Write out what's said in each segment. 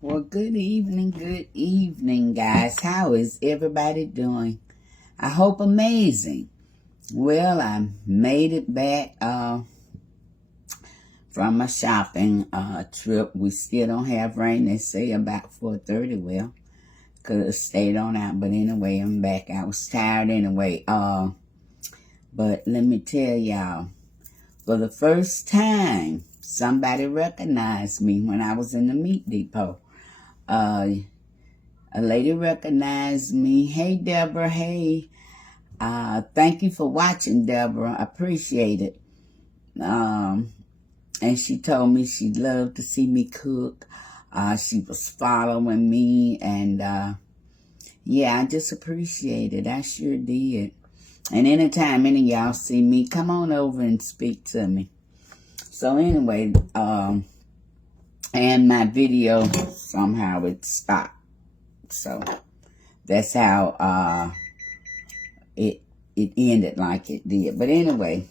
Well, good evening, guys. How is everybody doing? I hope amazing. Well, I made it back from my shopping trip. We still don't have rain. They say about 4:30. Well, could have stayed on out, but anyway, I'm back. I was tired anyway. But let me tell y'all, for the first time, somebody recognized me when I was in the meat depot. A lady recognized me. Hey, Deborah. Hey, thank you for watching, Deborah. I appreciate it. And she told me she'd love to see me cook. She was following me, and yeah, I just appreciate it. I sure did. And anytime any of y'all see me, come on over and speak to me. So anyway, and my video, somehow it stopped. So that's how it ended like it did. But anyway,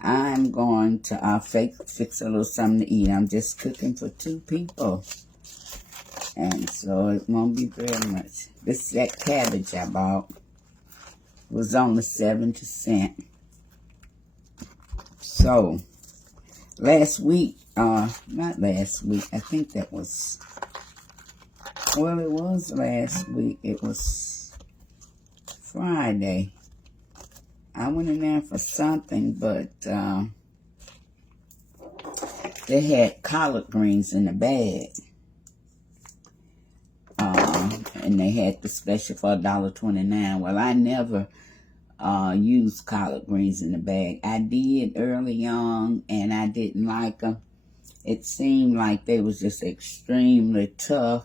I'm going to fix a little something to eat. I'm just cooking for 2 people. And so it won't be very much. That cabbage I bought was only 70 cents. So last week, not last week, I think that was, well, it was last week. It was Friday. I went in there for something, but they had collard greens in the bag. And they had the special for $1.29. Well, I never used collard greens in the bag. I did early on, and I didn't like them. It seemed like they was just extremely tough.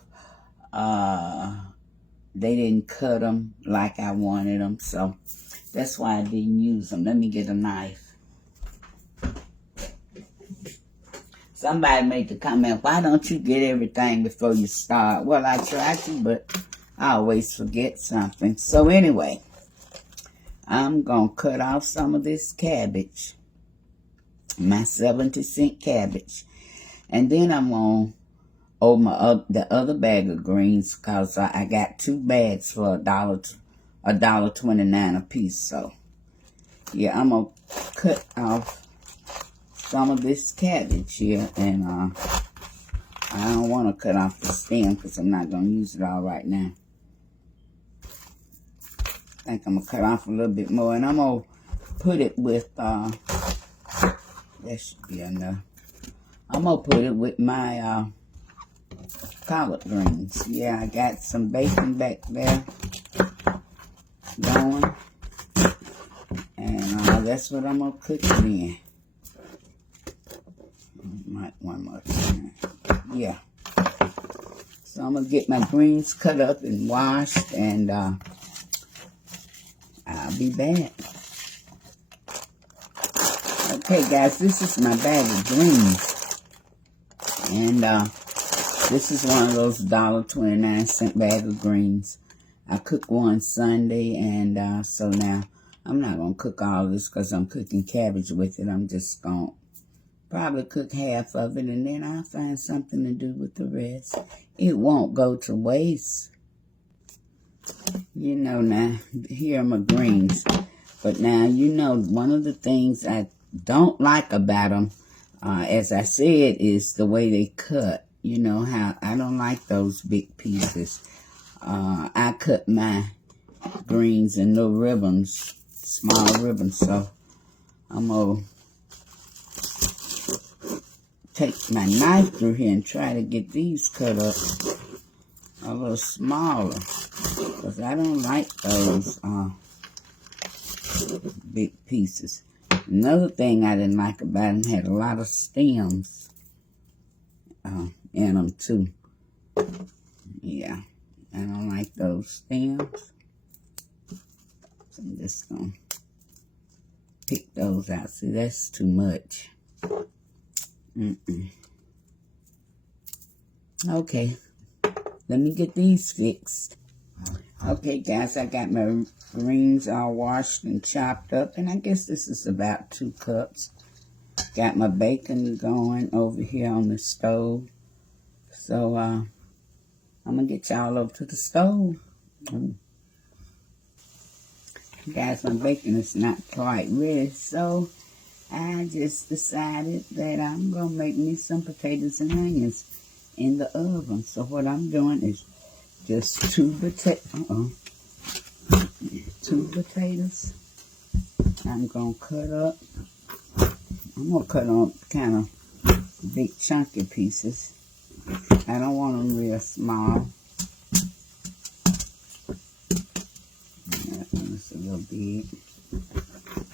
They didn't cut them like I wanted them, so that's why I didn't use them. Let me get a knife. Somebody made the comment, why don't you get everything before you start? Well, I try to, but I always forget something. So anyway, I'm going to cut off some of this cabbage, my 70-cent cabbage. And then I'm going to open the other bag of greens, because I got 2 bags for $1.29 a piece. So, yeah, I'm going to cut off some of this cabbage here. And I don't want to cut off the stem because I'm not going to use it all right now. I think I'm going to cut off a little bit more. And I'm going to put it with, that should be enough. I'm going to put it with my collard greens. Yeah, I got some bacon back there going. And that's what I'm going to cook it in. Might one more time. Yeah. So I'm going to get my greens cut up and washed, and I'll be back. Okay, guys, this is my bag of greens. And this is one of those $1.29 bag of greens. I cooked one Sunday, and so now I'm not going to cook all of this because I'm cooking cabbage with it. I'm just going to probably cook half of it, and then I'll find something to do with the rest. It won't go to waste. You know, now, here are my greens. But now, you know, one of the things I don't like about them, as I said, is the way they cut. You know, how I don't like those big pieces. I cut my greens in little ribbons, small ribbons, so I'm going to take my knife through here and try to get these cut up a little smaller, because I don't like those big pieces. Another thing I didn't like about them, had a lot of stems in them too. Yeah, I don't like those stems. So I'm just going to pick those out. See, that's too much. Okay, let me get these fixed. Okay, guys, I got my greens all washed and chopped up, and I guess this is about 2 cups. Got my bacon going over here on the stove. So I'm going to get y'all over to the stove. Guys, my bacon is not quite ready, so I just decided that I'm going to make me some potatoes and onions in the oven. So what I'm doing is just two potatoes. I'm going to cut up. I'm going to cut on kind of big chunky pieces. I don't want them real small. That one's a little big.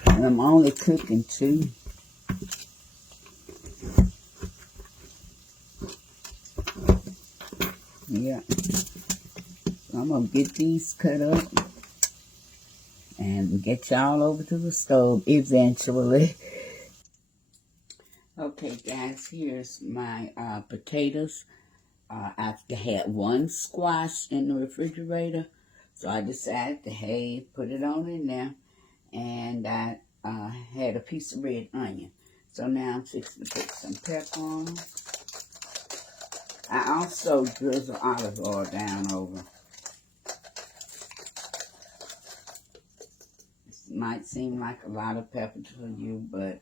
And I'm only cooking 2. Yeah. So I'm going to get these cut up and get y'all over to the stove eventually. Okay, guys, here's my potatoes. I've had 1 squash in the refrigerator, so I decided to, hey, put it on in there. And I had a piece of red onion. So now I'm fixing to put some pepper on them. I also drizzle olive oil down over. This might seem like a lot of pepper to you, but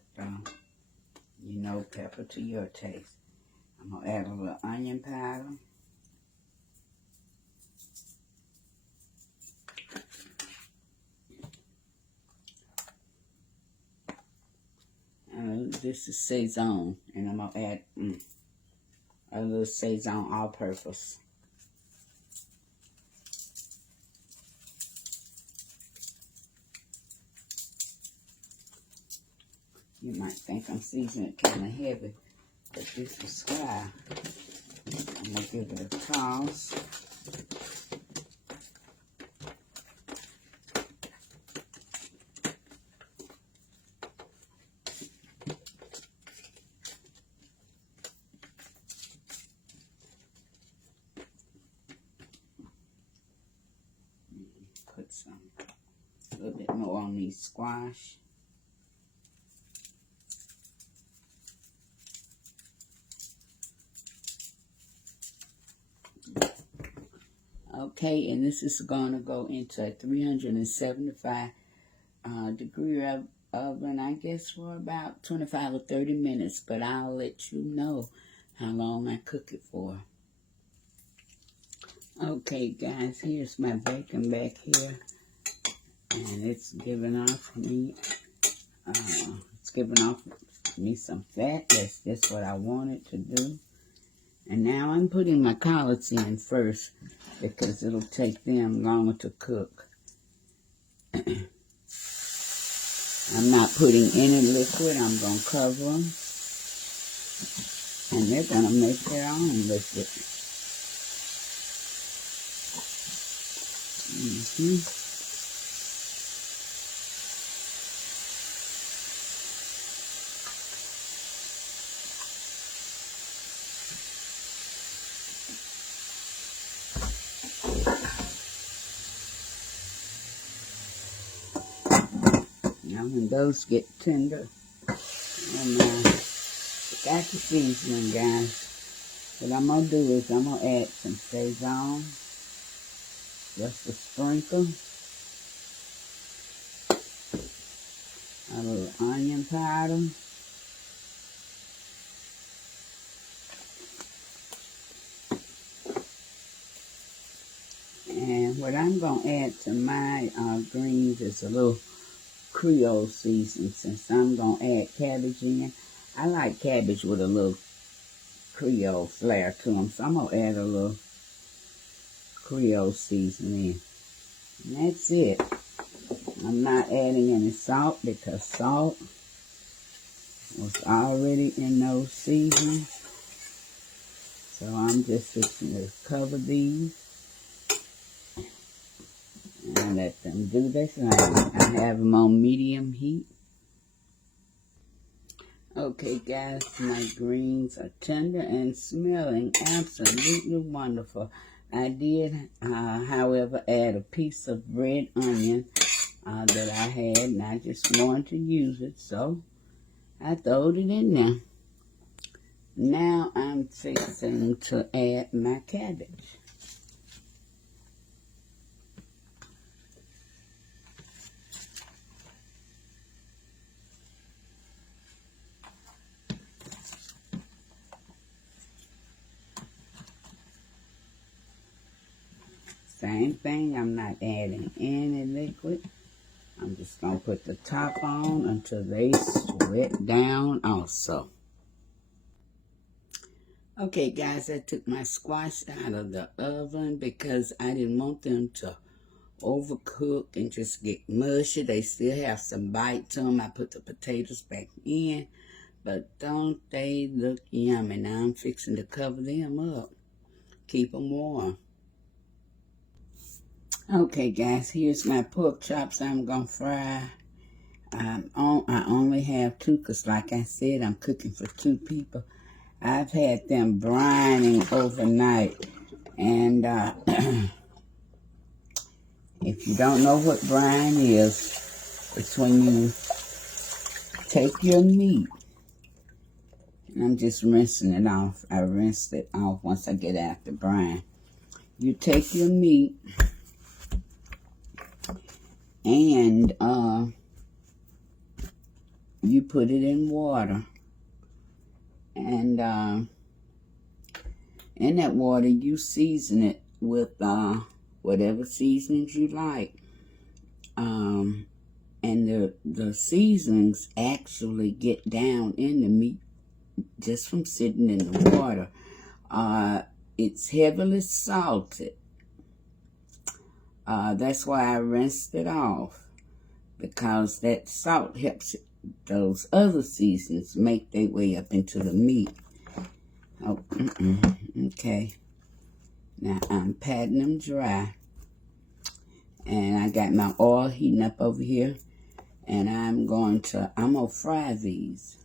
you know, pepper to your taste. I'm going to add a little onion powder. This is Saison, and I'm going to add a little Saison all-purpose. You might think I'm seasoning it kind of heavy, but this is why. I'm going to give it a toss. Put a little bit more on these squash. Okay, and this is going to go into a 375 degree oven, I guess, for about 25 or 30 minutes. But I'll let you know how long I cook it for. Okay, guys, here's my bacon back here. And it's giving off me, some fat. That's just what I wanted to do. And now I'm putting my collards in first because it'll take them longer to cook. I'm not putting any liquid. I'm going to cover them. And they're going to make their own liquid. Now when those get tender, and got the seasoning, guys. What I'm going to do is I'm going to add some Saison, just a sprinkle, a little onion powder, and what I'm going to add to my greens is a little Creole seasoning, since I'm going to add cabbage in. I like cabbage with a little Creole flair to them, so I'm going to add a little Creole seasoning. And that's it. I'm not adding any salt because salt was already in those seasonings. So I'm just fixing to cover these and let them do their thing. I have them on medium heat. Okay, guys, my greens are tender and smelling absolutely wonderful. I did, however, add a piece of red onion that I had, and I just wanted to use it, so I throwed it in there. Now I'm fixing to add my cabbage. Same thing, I'm not adding any liquid. I'm just going to put the top on until they sweat down also. Okay, guys, I took my squash out of the oven because I didn't want them to overcook and just get mushy. They still have some bite to them. I put the potatoes back in, but don't they look yummy? Now I'm fixing to cover them up. Keep them warm. Okay, guys, here's my pork chops I'm going to fry. I only have two because, like I said, I'm cooking for 2 people. I've had them brining overnight. And if you don't know what brine is, it's when you take your meat. And I'm just rinsing it off. I rinsed it off once I get out the brine. You take your meat and you put it in water. And in that water, you season it with whatever seasonings you like. And the seasonings actually get down in the meat just from sitting in the water. It's heavily salted. That's why I rinsed it off, because that salt helps those other seasonings make their way up into the meat. Oh, okay. Now I'm patting them dry. And I got my oil heating up over here. And I'm gonna fry these.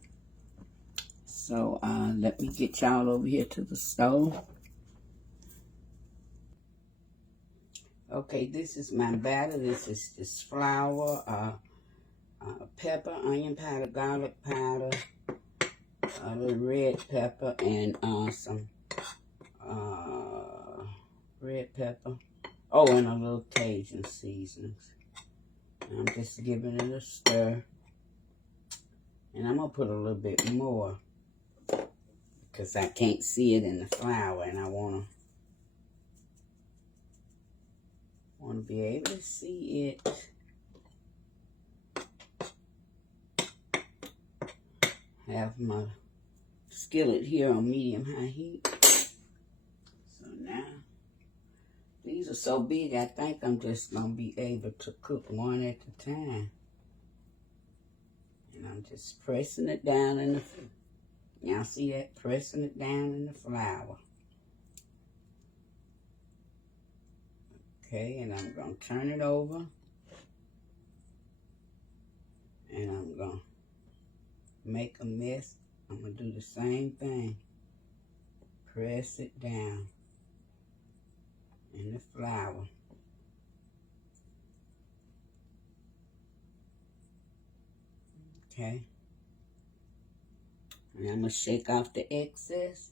So let me get y'all over here to the stove. Okay, this is my batter. This is just flour, pepper, onion powder, garlic powder, a little red pepper, and some red pepper. Oh, and a little Cajun seasonings. I'm just giving it a stir. And I'm going to put a little bit more because I can't see it in the flour, and I want to be able to see it. Have my skillet here on medium-high heat. So now, these are so big, I think I'm just going to be able to cook one at a time. And I'm just pressing it down in the, y'all see that? Pressing it down in the flour. Okay, and I'm going to turn it over. And I'm going to make a mess. I'm going to do the same thing. Press it down in the flour. Okay. And I'm going to shake off the excess.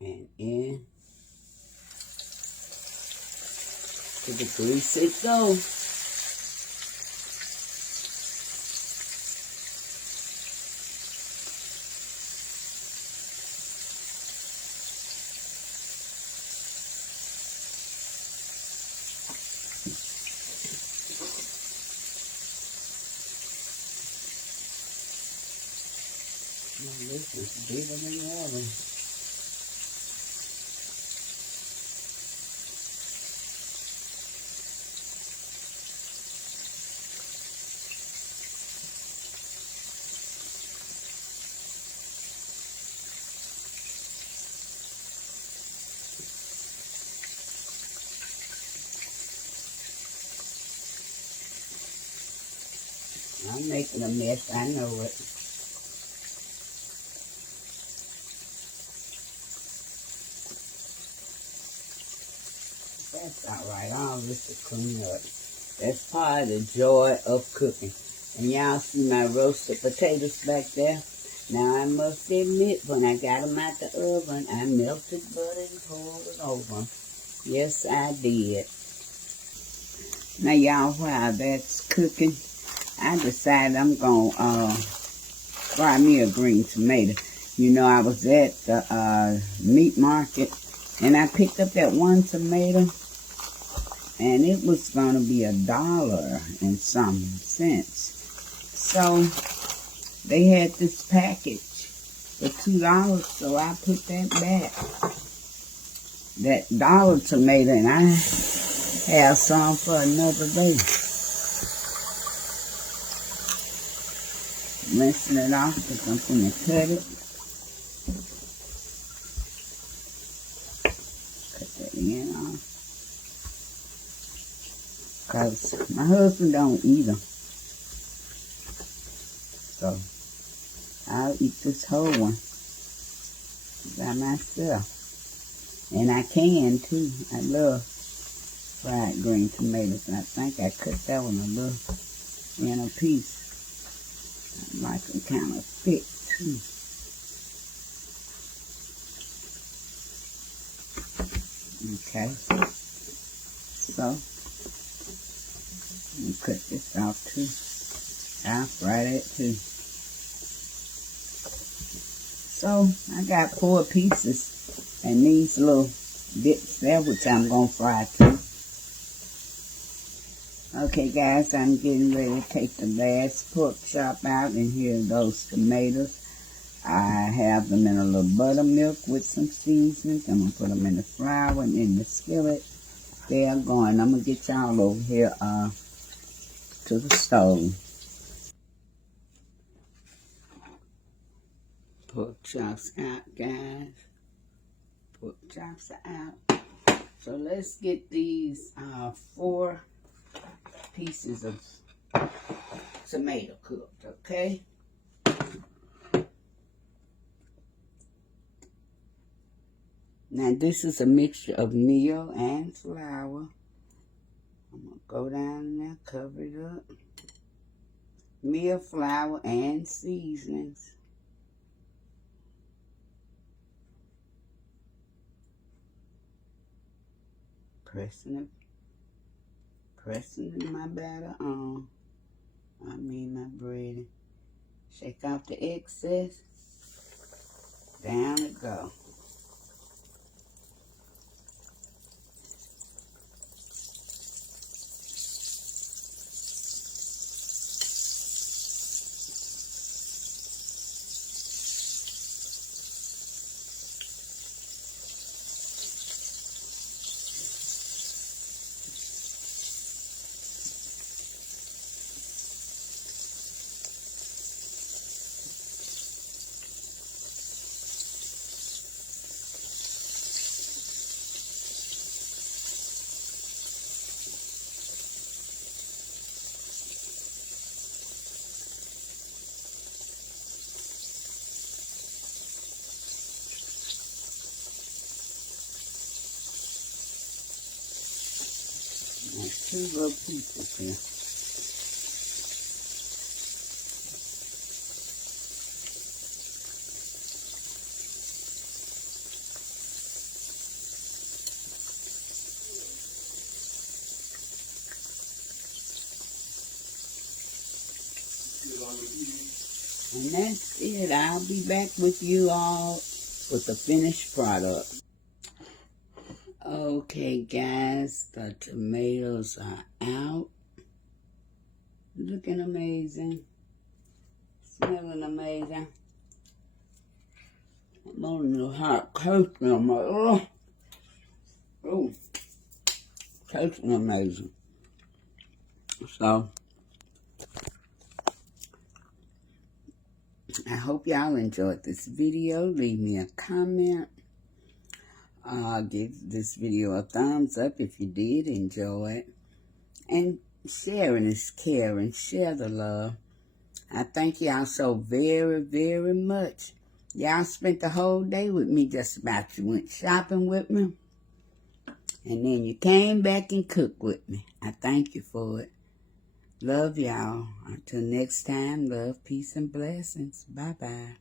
And in to the grease it goes. This is bigger than ever. I'm making a mess, I know it. That's all right. All this to clean up. That's part of the joy of cooking. And y'all see my roasted potatoes back there. Now I must admit, when I got them out the oven, I melted butter and poured it over 'em. Yes, I did. Now y'all, while that's cooking, I decided I'm gonna fry me a green tomato. You know, I was at the meat market and I picked up that one tomato and it was gonna be $1 and some cents. So they had this package for $2, so I put that back. That dollar tomato, and I have some for another day. Rinsing it off because I'm going to cut it. Cut that end off. Because my husband don't eat them. So I'll eat this whole one by myself. And I can too. I love fried green tomatoes. And I think I cut that one a little in a piece. I like them kind of thick too. Okay. So, let me cut this off too. I'll fry that too. So, I got 4 pieces. And these little bits there, which I'm going to fry too. Okay, guys, I'm getting ready to take the last pork chop out. And here are those tomatoes. I have them in a little buttermilk with some seasonings. I'm going to put them in the fryer and in the skillet. They are going. I'm going to get y'all over here to the stove. Pork chops out, guys. Pork chops are out. So let's get these 4 pieces of tomato cooked, okay? Now this is a mixture of meal and flour. I'm going to go down there, cover it up. Meal, flour, and seasonings. Pressing my batter on. I mean my bread. Shake out the excess. Down it go. There's 2 little pieces here. And that's it. I'll be back with you all with the finished product. Okay, guys, the tomatoes are out. Looking amazing. Smelling amazing. I'm on the hot coasting. I'm like, oh, tasting amazing. So, I hope y'all enjoyed this video. Leave me a comment. Give this video a thumbs up if you did enjoy it. And sharing is caring. Share the love. I thank y'all so very, very much. Y'all spent the whole day with me just about. You went shopping with me. And then you came back and cooked with me. I thank you for it. Love y'all. Until next time, love, peace, and blessings. Bye-bye.